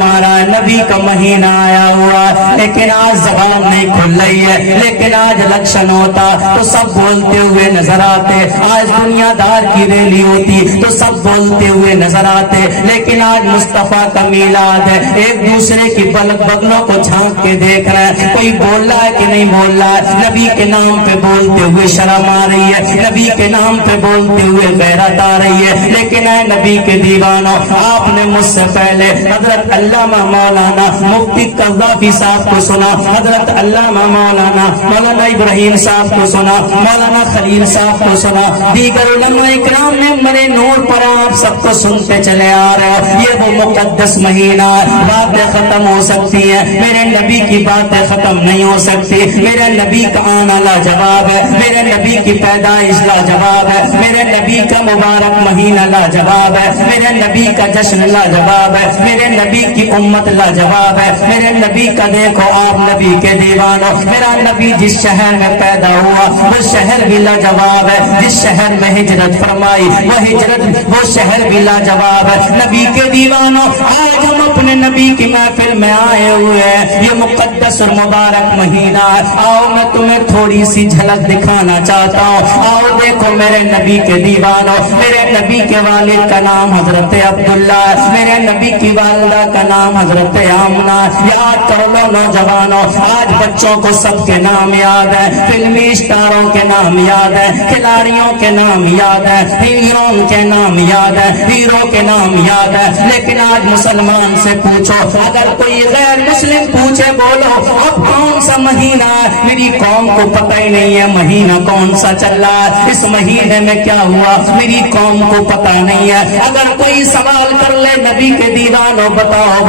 ہمارا نبی کا مہینہ آیا ہوا لیکن آج زبان نہیں کھل رہی ہے، لیکن آج الیکشن ہوتا تو سب بولتے ہوئے نظر آتے، آج دنیا دار کی ریلی ہوتی تو سب بولتے ہوئے نظر آتے، لیکن آج مصطفیٰ کا میلاد ہے، ایک دوسرے کی بغلوں کو جھانک کے دیکھ رہے ہیں کوئی بول رہا ہے کہ نہیں بول رہا ہے، نبی کے نام پہ بولتے ہوئے شرم آ رہی ہے، نبی کے نام پہ بولتے ہوئے غیرت آ رہی ہے۔ لیکن اے نبی کے دیوانوں، آپ نے مجھ سے پہلے حضرت علامہ مولانا مفتی قذافی صاحب کو سنا، حضرت علامہ مولانا ابراہیم صاحب کو سنا، مولانا خلیل صاحب کو سنا، دیگر علماء اکرام نے مرے نور پر آپ سب کو سنتے چلے آ رہے ہو۔ یہ وہ مقدس مہینہ، باتیں ختم ہو سکتی ہیں، میرے نبی کی باتیں ختم نہیں ہو سکتی، میرے نبی کا آنا لاجواب ہے، میرے نبی کی پیدائش لاجواب ہے، میرے نبی کا مبارک مہینہ لاجواب ہے، میرے نبی کا جشن لاجواب ہے، میرے نبی کی امت لاجواب ہے، میرے نبی کا دیکھو آپ نبی کے دیوانوں، میرا نبی جس شہر میں پیدا ہوا وہ شہر بھی لاجواب ہے، جس شہر میں ہجرت فرمائی وہ شہر بھی لاجواب ہے۔ نبی کے دیوانوں، آج ہم اپنے نبی کی محفل میں آئے ہوئے ہیں، یہ مقدس اور مبارک مہینہ ہے، آؤ میں تمہیں تھوڑی سی جھلک دکھانا چاہتا ہوں، آؤ دیکھو میرے نبی کے دیوانوں، میرے نبی کے والد کا نام حضرت عبداللہ، میرے نبی کی والدہ کا نام حضرت آمنہ۔ یاد کر لو نوجوانوں، آج بچوں کو سب کے نام یاد ہے، فلمی اسٹاروں کے نام یاد ہے، کھلاڑیوں کے نام یاد ہے، ہیروئن کے نام یاد ہے، ہیرو کے نام یاد ہے، لیکن آج مسلمان سے پوچھو، اگر کوئی غیر مسلم پوچھے بولو اب کون سا مہینہ ہے، میری قوم کو پتہ ہی نہیں ہے مہینہ کون سا چل رہا ہے، اس مہینے میں کیا ہوا میری قوم کو پتہ نہیں ہے۔ اگر کوئی سوال کر لے نبی کے دیوانوں، بتاؤ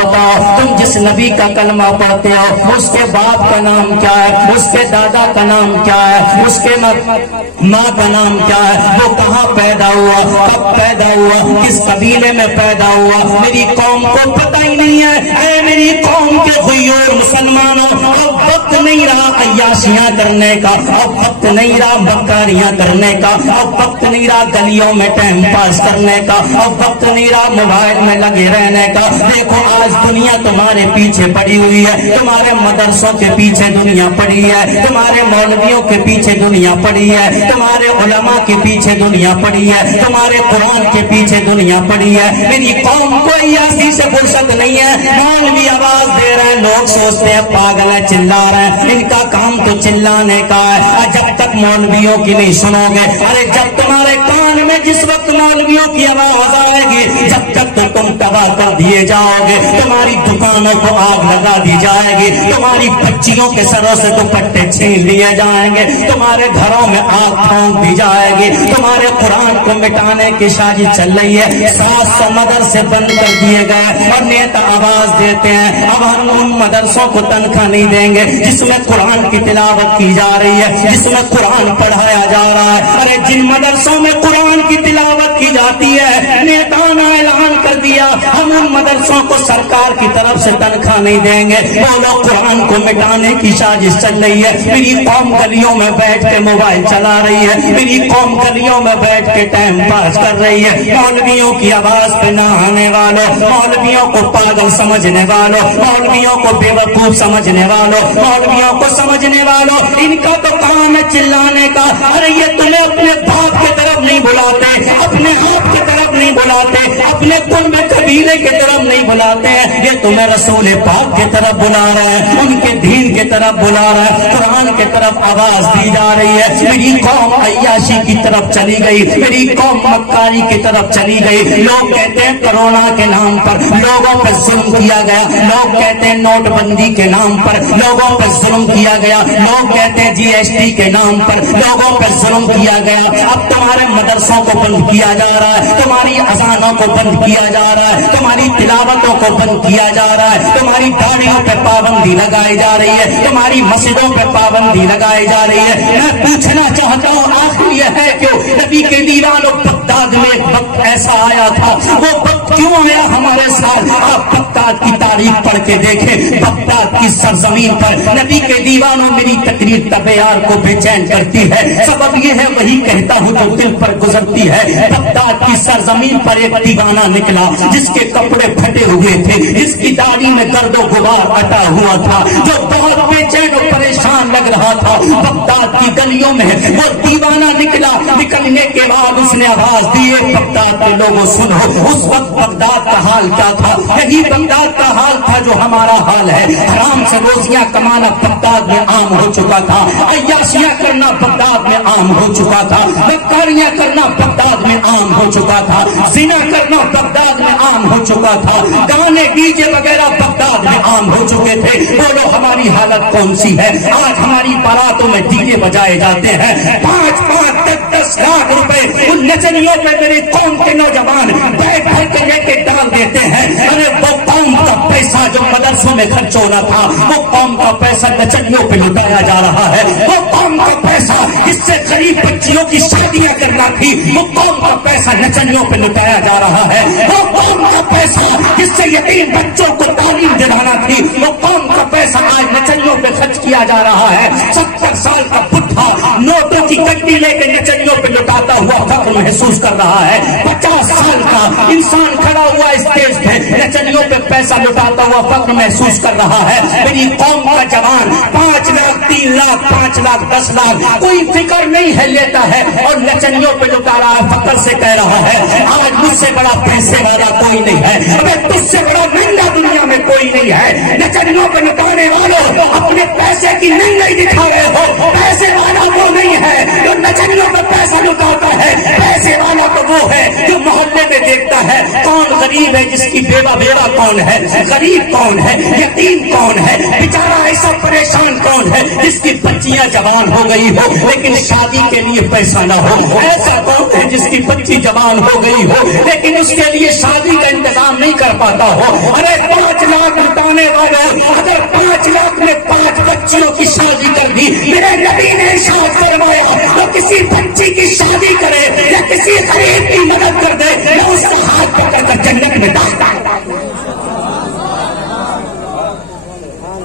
تم جس نبی کا کلمہ پڑھتے ہو اس کے باپ کا نام کیا ہے، اس کے دادا کا نام کیا ہے، اس کے ماں کا نام کیا ہے، وہ کہاں پیدا ہوا، کب پیدا ہوا، کس قبیلے میں پیدا ہوا، میری قوم کو پتہ ہی نہیں ہے۔ اے میری قوم کے غیور مسلمانوں، اب وقت نہیں رہا عیاشیاں کرنے کا، اب وقت نہیں رہا مکاریاں کرنے کا، اب وقت نہیں رہا گلیوں میں ٹائم پاس کرنے کا، اب وقت نہیں رہا موبائل میں لگے رہنے کا۔ دیکھو آج دنیا تمہارے پیچھے پڑی ہوئی ہے، تمہارے مدرسوں کے پیچھے دنیا پڑی ہے، تمہارے مولویوں کے پیچھے دنیا پڑی ہے، تمہارے علماء کے پیچھے دنیا پڑی ہے، تمہارے قرآن کے پیچھے دنیا پڑی ہے۔ میری قوم کو عیاشی سے فرصت نہیں ہے، مولوی آواز دے رہے ہیں، لوگ سوچتے ہیں پاگل ہے چلا رہے ہیں، ان کا کام تو چلانے کا ہے۔ جب تک مولویوں کی نہیں سنو گے، ارے جب تمہارے کان میں جس وقت مولویوں کی آواز آئے گی جب تک تو تم تباہ کر دیے جاؤ گے، تمہاری دکانوں کو آگ لگا دی جائے گی، تمہاری بچیوں کے سروں سے دوپٹے چھین لیے جائیں گے، تمہارے گھروں میں آگ پھونک دی جائے گی، تمہارے قرآن کو مٹانے کی سازش چل رہی ہے۔ 700 مدرسے بند کر دیے گئے اور نیتا آواز دیتے ہیں اب ہم ان مدرسوں کو تنخواہ نہیں دیں گے جس میں قرآن کی تلاوت کی جا رہی ہے، جس میں قرآن پڑھایا جا رہا ہے۔ ارے جن مدرسوں میں قرآن کی تلاوت کی جاتی ہے نیتاؤں نے اعلان کر دیا ہم ان مدرسوں کو سرکار کی طرف سے تنخواہ نہیں دیں گے، وہ لوگ قرآن کو مٹانے کی سازش چل رہی ہے۔ میری قوم گلیوں میں بیٹھ کے موبائل چلا رہی ہے، میری قوم گلیوں میں بیٹھ کے ٹائم پاس کر رہی ہے۔ مولویوں کی آواز پہ نہ آنے والوں، مولویوں کو پاگل سمجھنے والوں، مولویوں کو بیوقوف سمجھنے والوں، مولویوں کو سمجھنے والوں، ان کا تو کام ہے چلانے کا۔ ارے یہ تمہیں اپنے باپ کی طرف نہیں بلاتے، اپنے آپ کی طرف نہیں بلاتے، اپنے قوم قبیلے کی طرف نہیں بلاتے ہیں، یہ تمہیں رسول پاک کی طرف بلا رہا ہے، ان کے دین کی طرف بلا رہا ہے، قرآن کی طرف آواز دی جا رہی ہے۔ میری قوم عیاشی کی طرف چلی گئی، میری قوم مکاری کی طرف چلی گئی۔ لوگ کہتے ہیں کرونا کے نام پر لوگوں پر ظلم کیا گیا، لوگ کہتے ہیں نوٹ بندی کے نام پر لوگوں پر ظلم کیا گیا، لوگ کہتے ہیں GST کے نام پر لوگوں پر ظلم کیا گیا۔ اب تمہارے مدرسوں کو بند کیا جا رہا ہے، تمہاری اذانوں کو بند کیا جا رہا ہے، تمہاری تلاوتوں کو بند کیا جا رہا ہے، تمہاری داڑھیوں پہ پابندی لگائی جا رہی ہے، تمہاری مسجدوں پہ پابندی لگائی جا رہی ہے۔ میں پوچھنا چاہتا ہوں آخر یہ ہے کہ نبی کے دیوانوں بغداد میں ایک وقت ایسا آیا تھا، وہ وقت کیوں آیا ہمارے ساتھ؟ آپ بغداد کی تاریخ پڑھ کے دیکھیں، بغداد کی سرزمین پر نبی کے دیوانوں میری تقریر طبیعار کو بے چین کرتی ہے، سبب یہ ہے وہی کہتا ہوں جو دل پر گزرتی ہے۔ بغداد کی سرزمین پر ایک دیوانہ نکلا جس کے کپڑے پھٹے ہوئے تھے، جس کی داڑھی में गर्दो गुबार अटा हुआ था, जो बहुत बेचैन और परेशान लग रहा था। बगदाद की गलियों में वो दीवाना निकला। निकलने के बाद उसने आवाज दी, बगदाद के लोगों सुनो। उस वक्त बगदाद का हाल क्या था? यही बगदाद का हाल था जो हमारा हाल है। हराम से रोजियां कमाना बगदाद में आम हो चुका था, अय्याशियां करना बगदाद में आम हो चुका था, बदकारियां करना बगदाद में आम हो चुका था, जिना करना बगदाद में आम हो चुका था, गाने डीजे वगैरह बगदाद में आम हो चुके थे। बोलो हमारी हालत कौन सी है? आज हमारी बारातों में डीजे बजाए जाते हैं, 5-5, 10-10 लाख रुपए उन नचनियों पे मेरे कौम के नौजवान बैठ के लेके डाल देते हैं। अरे वो कौम का पैसा जो मदरसों में खर्च होना था, वो कौम का पैसा नचनियों पे लुटाया जा रहा है। वो कौम का पैसा जिससे गरीब बच्चियों की शादियां करना थी, वो कौम का पैसा नचनियों पे लुटाया जा रहा है। वो कौम का पैसा जिससे यतीम बच्चों को तालीम दिलाना थी, वो कौम का पैसा आज नचनियों पे खर्च किया जा रहा है। 70 साल का बुढ़ा नोटों की गड्डी लेकर नचनियों पे लुटाता हुआ फख्र महसूस कर रहा है। 50 साल का इंसान खड़ा हुआ स्टेज पे नचनियों पे पैसा लुटाता हुआ फख्र महसूस कर रहा है। मेरी कौम का जवान 5 लाख, 3 लाख, 5 लाख, 10 लाख कोई फिक्र नहीं है लेता है और नचनियों पे लुटा रहा है। फख्र से कह रहा है आज मुझसे बड़ा पैसे वाला कोई नहीं है, अबे तुझसे बड़ा महंगा दुनिया में कोई नहीं है। नचनियों पे लुटाने वालों अपने पैसे की नंगाई दिखा रहे हो। पैसे वाला वो नहीं है जो नचनियों पे पैसा लुटाता है, पैसे वाला तो वो है जो मोहल्ले में देखता है कौन गरीब है, जिसकी बेवा कौन है, गरीब कौन है, यतीम कौन है, बेचारा ऐसा परेशान कौन है जिसकी बच्चियां जवान हो गई हो लेकिन शादी के लिए पैसा ना हो। ऐसा कौन है जिसकी बच्ची जवान हो गई हो लेकिन उसके लिए शादी का इंतजाम नहीं कर पाता हो। अरे 5 लाख लुटाने वाले अगर 5 लाख में 5 बच्चियों की शादी कर दी, मेरे नबी ने इरशाद फरमाया तो किसी बच्ची की शादी करे या किसी गरीब की मदद कर दे, मैं उसका हाथ पकड़ कर जन्नत में डालता।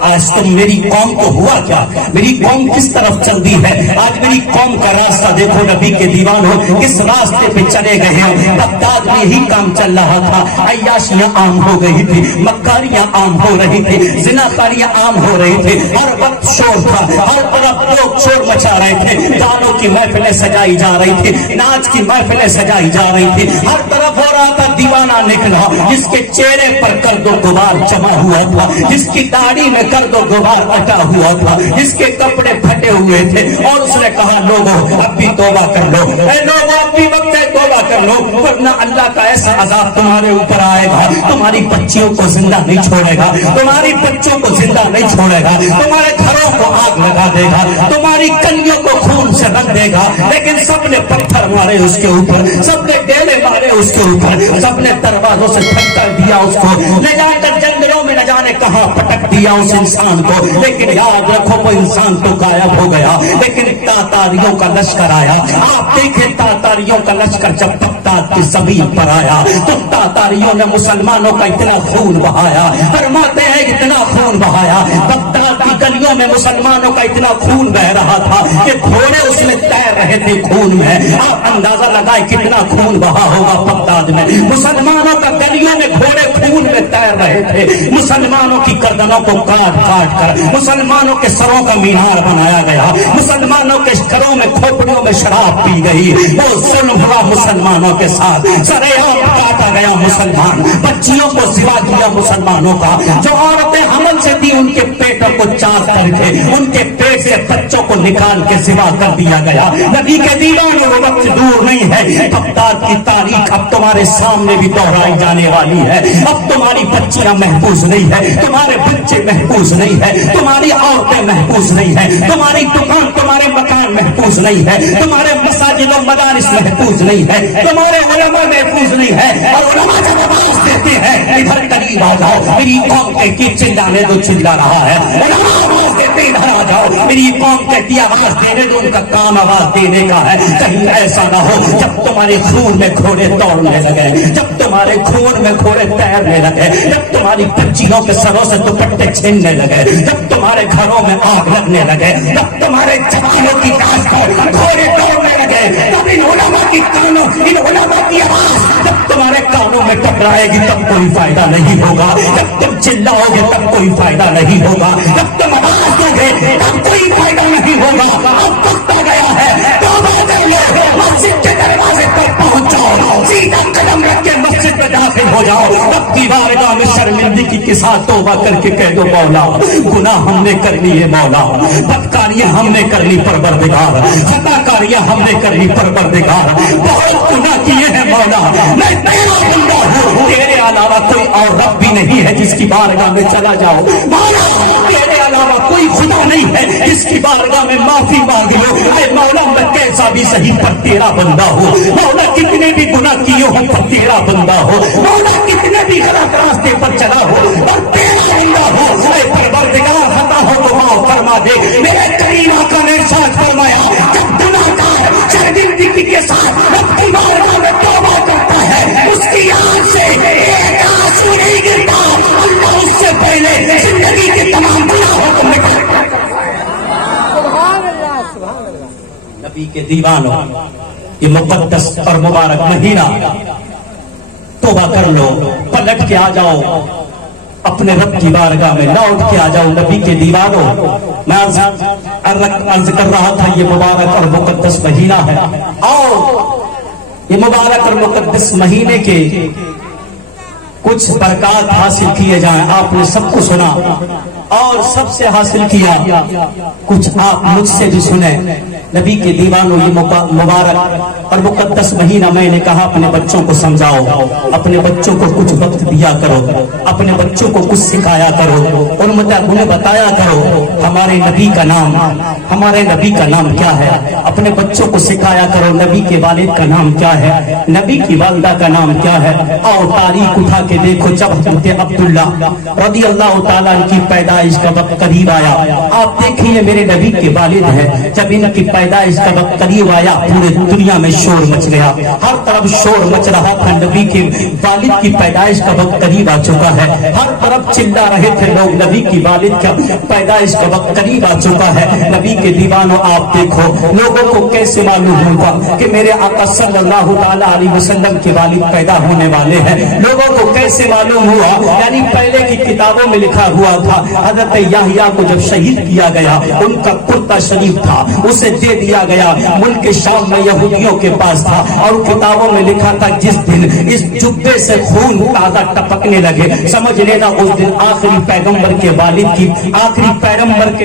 आज तुम मेरी कौम को हुआ क्या? मेरी कौम किस तरफ चल दी है? आज मेरी कौम का रास्ता देखो, नबी के दीवानों किस रास्ते पे चले गए हैं। बगदाद में ही काम चल रहा था, अय्याशियां आम हो गई थी, मक्कारियां आम हो रही थी, जिनाकारियां आम हो रही थी, हर वक्त शोर था, हर तरफ लोग शोर मचा रहे थे, गानों की महफिलें सजाई जा रही थी, नाच की महफिलें सजाई जा रही थी, हर तरफ हो रहा था दीवाना निकला जिसके चेहरे पर गर्दो गुबार जमा हुआ था, जिसकी दाढ़ी में गर्दो गुबार अटा हुआ था, जिसके कपड़े फटे हुए थे। और उसने कहा लोगों अब भी तौबा कर लो, लोगों अब भी वक्त है तौबा कर लो, वरना अल्लाह का ऐसा अजाब तुम्हारे ऊपर आएगा, तुम्हारी बच्चियों को जिंदा नहीं छोड़ेगा, तुम्हारी बच्चों को जिंदा नहीं छोड़ेगा, तुम्हारे घरों को आग लगा देगा, तुम्हारी कलियों को खून से रख देगा। लेकिन सबने पत्थर मारे उसके ऊपर, सबने डेले मारे उसके ऊपर, सबने दरवाजों से ठक्कर दिया उसको, ले जाकर जंगलों में न जाने कहां पटक दिया उस इंसान को। लेकिन याद रखो वो इंसान तो गायब हो गया, लेकिन तातारियों का लश्कर आया। आप देखें तातारियों का लश्कर जब बगदाद की जमीन पर आया तो तातारियों ने मुसलमानों का इतना खून बहाया, फरमाते हैं इतना खून बहाया, बगदाद की गलियों में मुसलमानों का इतना खून बह रहा था कि घोड़े उसमें तैर रहे थे खून में। आप अंदाजा लगाए कितना खून बहा होगा बगदाद में। मुसलमानों का गलियों में घोड़े खून में तैर रहे थे, मुसलमानों की गर्दनों को काट काट कर मुसलमानों के सरों का मीनार बनाया गया, मुसलमानों के घरों में खोपड़ियों में शराब पी गई। वो जुल्म हुआ मुसलमानों के साथ, सरेआम काटा गया मुसलमान, बच्चियों को सिवा दिया मुसलमानों का। जो औरतें हमल से थी उनके पेटों को चाक करके उनके पेट से बच्चों को निकाल के सिवा कर दिया गया। नबी के दीवाने वो वक्त दूर नहीं है, बगदाद की तारीख अब तुम्हारे सामने भी दोहराई जाने वाली है। अब तुम्हारी बच्चियां महफूज नहीं है, तुम्हारे बच्चे महफूज नहीं है, तुम्हारी औरतें महफूज नहीं है, तुम्हारी दुकान तुम्हारे मकान महफूज नहीं है, तुम्हारे मसाजिद और मदारिस महफूज नहीं है, तुम्हारे उलमा महफूज नहीं है। और उलमा जब आवाज देते हैं इधर करीब आ जाओ, मेरी कौम कहती चिल्लाने दो, चिल्ला रहा है, उलमा आवाज देते इधर आ जाओ, मेरी कौम कहती आवाज देने दो, उनका काम आवाज देने का है। कहीं ऐसा ना हो जब तुम्हारे खून में घोड़े दौड़ने लगे, जब तुम्हारे खून में घोड़े तैरने लगे, जब तुम्हारी बच्चियों के सरों से दुपट्टे छीनने लगे, जब तुम्हारे घरों में आग लगने लगे, जब तुम्हारे जवानों की लाश पर घोड़े दौड़ने लगे, तब इन उलमा की कानों, इन उलमा की आवाज जब तुम्हारे कानों में टकराएगी तब कोई फायदा नहीं होगा। जब तुम चिल्लाओगे कोई फायदा नहीं होगा। जब तुम आवाज दोगे तब कोई फायदा नहीं होगा। अब वक्त आ गया है, तौबा कर लो, मस्जिद के दरवाजे पर पहुंच जाओ, सीधा कदम रख के मस्जिद में दाखिल हो जाओ। रब की बारगाह में शर्मिंदगी के साथ तौबा करके कह दो, मौला गुनाह हमने कर ली है, मौला बदकारियां हमने कर ली परवरदिगार, खताकारियां हमने कर ली परवरदिगार, बहुत गुनाह किए हैं मौला, मैं तेरा बंदा हूँ, तेरे अलावा कोई और रब भी नहीं है जिसकी बारगाह में चला जाओ। मौला तेरे अलावा कोई खुदा नहीं है जिसकी बारगाह में माफी मांग लो। अरे मौला मैं कैसा भी सही पर तेरा बंदा हूँ, मौला कितने भी गुनाह किए हो पर तेरा बंदा हो, मौला कितने भी गलत रास्ते पर चला हो और तेरा बंदा हो। अरे परवरदिगार खता हो तो माफ फरमा दे। मेरे करीम आका ने इरशाद फरमाया, जब गुनाहगार शर्मिंदगी के साथ रब की बारगाह में तौबा करता है, उसकी आंख से एक आंसू नहीं गिरता, अल्लाह उससे पहले जिंदगी के तमाम गुनाहों को मिटा। नबी के दीवानों, ये मुकद्दस और मुबारक महीना, तौबा कर लो, पलट के आ जाओ अपने रब की बारगाह में, लौट के आ जाओ। नबी के दीवानों, मैं अर्ज कर रहा था ये मुबारक और मुकद्दस महीना है, और ये मुबारक और मुकद्दस महीने के कुछ बरकत हासिल किए जाएं। आपने सबको सुना और सबसे हासिल किया, कुछ आप मुझसे भी सुने। नबी के दीवानों, ये मुबारक और मुकद्दस महीना, मैंने कहा अपने बच्चों को समझाओ, अपने बच्चों को कुछ वक्त दिया करो, अपने बच्चों को कुछ सिखाया करो, उन्हें बताया करो हमारे नबी का नाम क्या है। अपने बच्चों को सिखाया करो नबी के वालिद का नाम क्या है, नबी की वालिदा का नाम क्या है। और तारीख उठा के देखो, जब हज़रत अब्दुल्ला रज़ियल्लाहु ताला की पैदाइश का वक्त करीब आया, आप देखिए मेरे नबी के वालिद है, जब इनकी पैदाइश का वक्त करीब आया, पूरे दुनिया में शोर मच गया, हर तरफ शोर मच रहा था। नबी के वालिद की पैदाइश का वक्त करीब आ चुका है, हर तरफ चिल्ला रहे थे लोग, नबी की वालिद का पैदाइश का वक्त करीब आ चुका है। नबी के दीवानों, आप देखो लोगों को कैसे मालूम होगा कि मेरे आका सल्लल्लाहु अलैहि वसल्लम के वालिद पैदा होने वाले हैं। लोगों को कैसे मालूम हुआ? यानी पहले की किताबों में लिखा हुआ था, हजरत याहिया को जब शहीद किया गया, उनका कुर्ता शरीफ था, उसे दे दिया गया, मुल्क शाम में यहूदियों के पास था, और किताबों में लिखा था जिस दिन इस जुब्बे से खून ताजा टपकने लगे, समझ लेना उस दिन आखिरी पैगंबर के वालिद की, आखिरी पैगंबर के